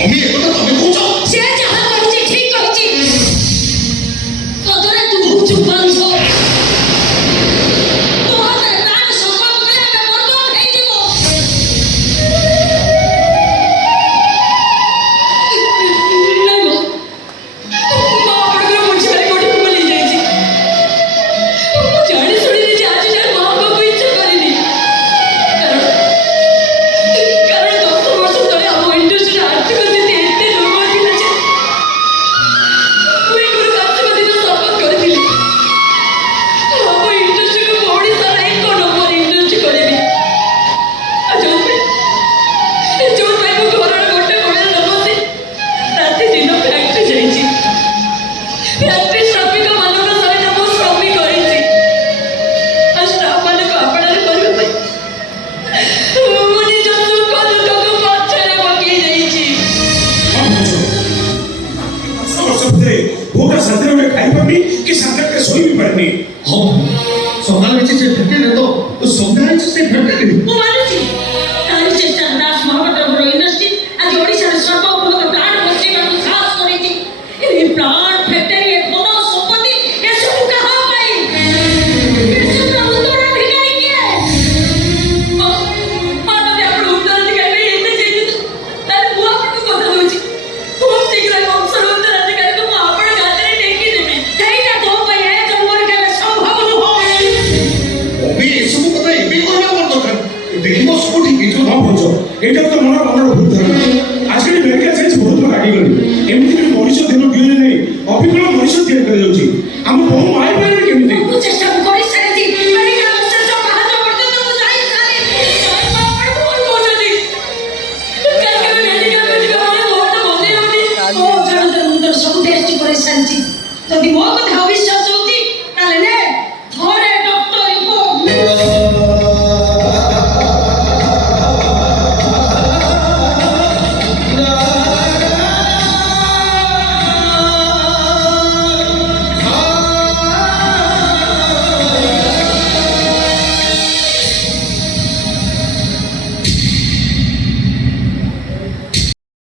mummy ये तो तमे कहूछ से जहां कहूची ठीक कहूची कदरे तू जुबान छो तो हाथ प्राण संकल्प करे बे बर्बाद हे जीवो नहीं मो मां पड़े मुझे कोठी बोली जाई छी जानी सुनी जे आज जे मां को इच्छा करिनी कारण 10 वर्ष तले हम इंडस्ट्री आर्थिक स्थिति एते दुर्बल थिला जे मुई गुरु काच दिन शपथ करथिली हम इंडस्ट्री को बड़ी सारा एक नंबर इंडस्ट्री करेबी जो भाई को घर गोटे कोड़े न बसे राति दिन फैक्ट्री जाईची फैक्ट्री श्रमिक मानक सहित मो श्रमिक करिची स्टाफ मानक आपणारे करबे भाई मु निज सुख दुख को पछरे पकी जाईची सबसे भूखा संतरे में खाई पाबी कि संतरे के सोई भी पड़नी हां सकाल में से फटे न तो सकाल से फटे नहीं मु मानुची तारी चेष्टा दास महापात्र इंडस्ट्री आज ओडिसा सर्वोपलब्ध प्लांट बसेबा को साहस करिची ए प्लांट फैक्ट्री ए कोनो संपत्ति ए सब कहां पाई ए सब उत्तराधिकारी के मानव आपण उत्तराधिकारी एते जेतु तार बुआ पटु কথা होची खूब शीघ्र अवसर उत्तराधिकारी को आपण गातरे टेकी देबे तेईटा तो भाई ए जन्मर के संभव न हो मम्मी ये सब पता है भी कोना कर दरकार देखिबो सब ठीक है तो ना पहुंचो एटा तो मन भूल धरना आज के मेडिकल साइंस बहुत आगे गली एमती भी मनुष्य दिन दियो नहीं अभिकल मनुष्य तैयार कर जाउची हम बहु माय पारे केमिति तू चेष्टा करि सारथी मेडिकल अफसर जो कहा जो पड़ते तो जाई सारे बापड़ बोल बोलती कल के मेडिकल में जो बहुत बोलने होती ओ जन मुंदर सब टेस्ट करे सारथी जदि मो कथा अविश्वास होती ताले ने थोड़े डॉक्टर रिपोर्ट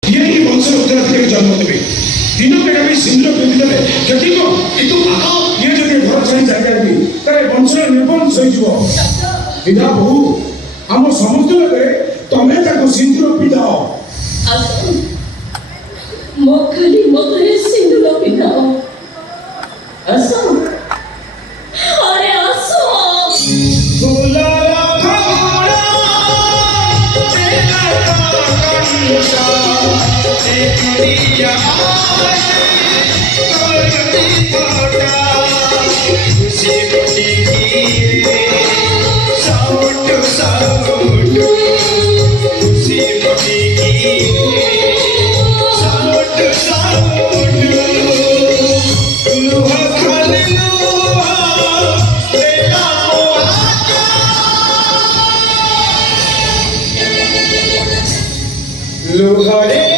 यही वंश उत्तराधिकारी जन्म देवे दिन बेटा भी सिंधु बेबी देवे जति को किंतु बाबा ये जति घर छाई जाय दी तारे वंश निर्वंश होई जीवो विदा बहु हम समस्त लगे तमे ताको सिंधु पिता मोखली मोखले सिंधु पिता असो अरे असो बुला भगवान तेरा कंसा एक दिया करती पाटा खुशी खुशी की साउंड साउंड खुशी खुशी की साउंड साउंड लुहा खाली लुहा तेरा लुहा रे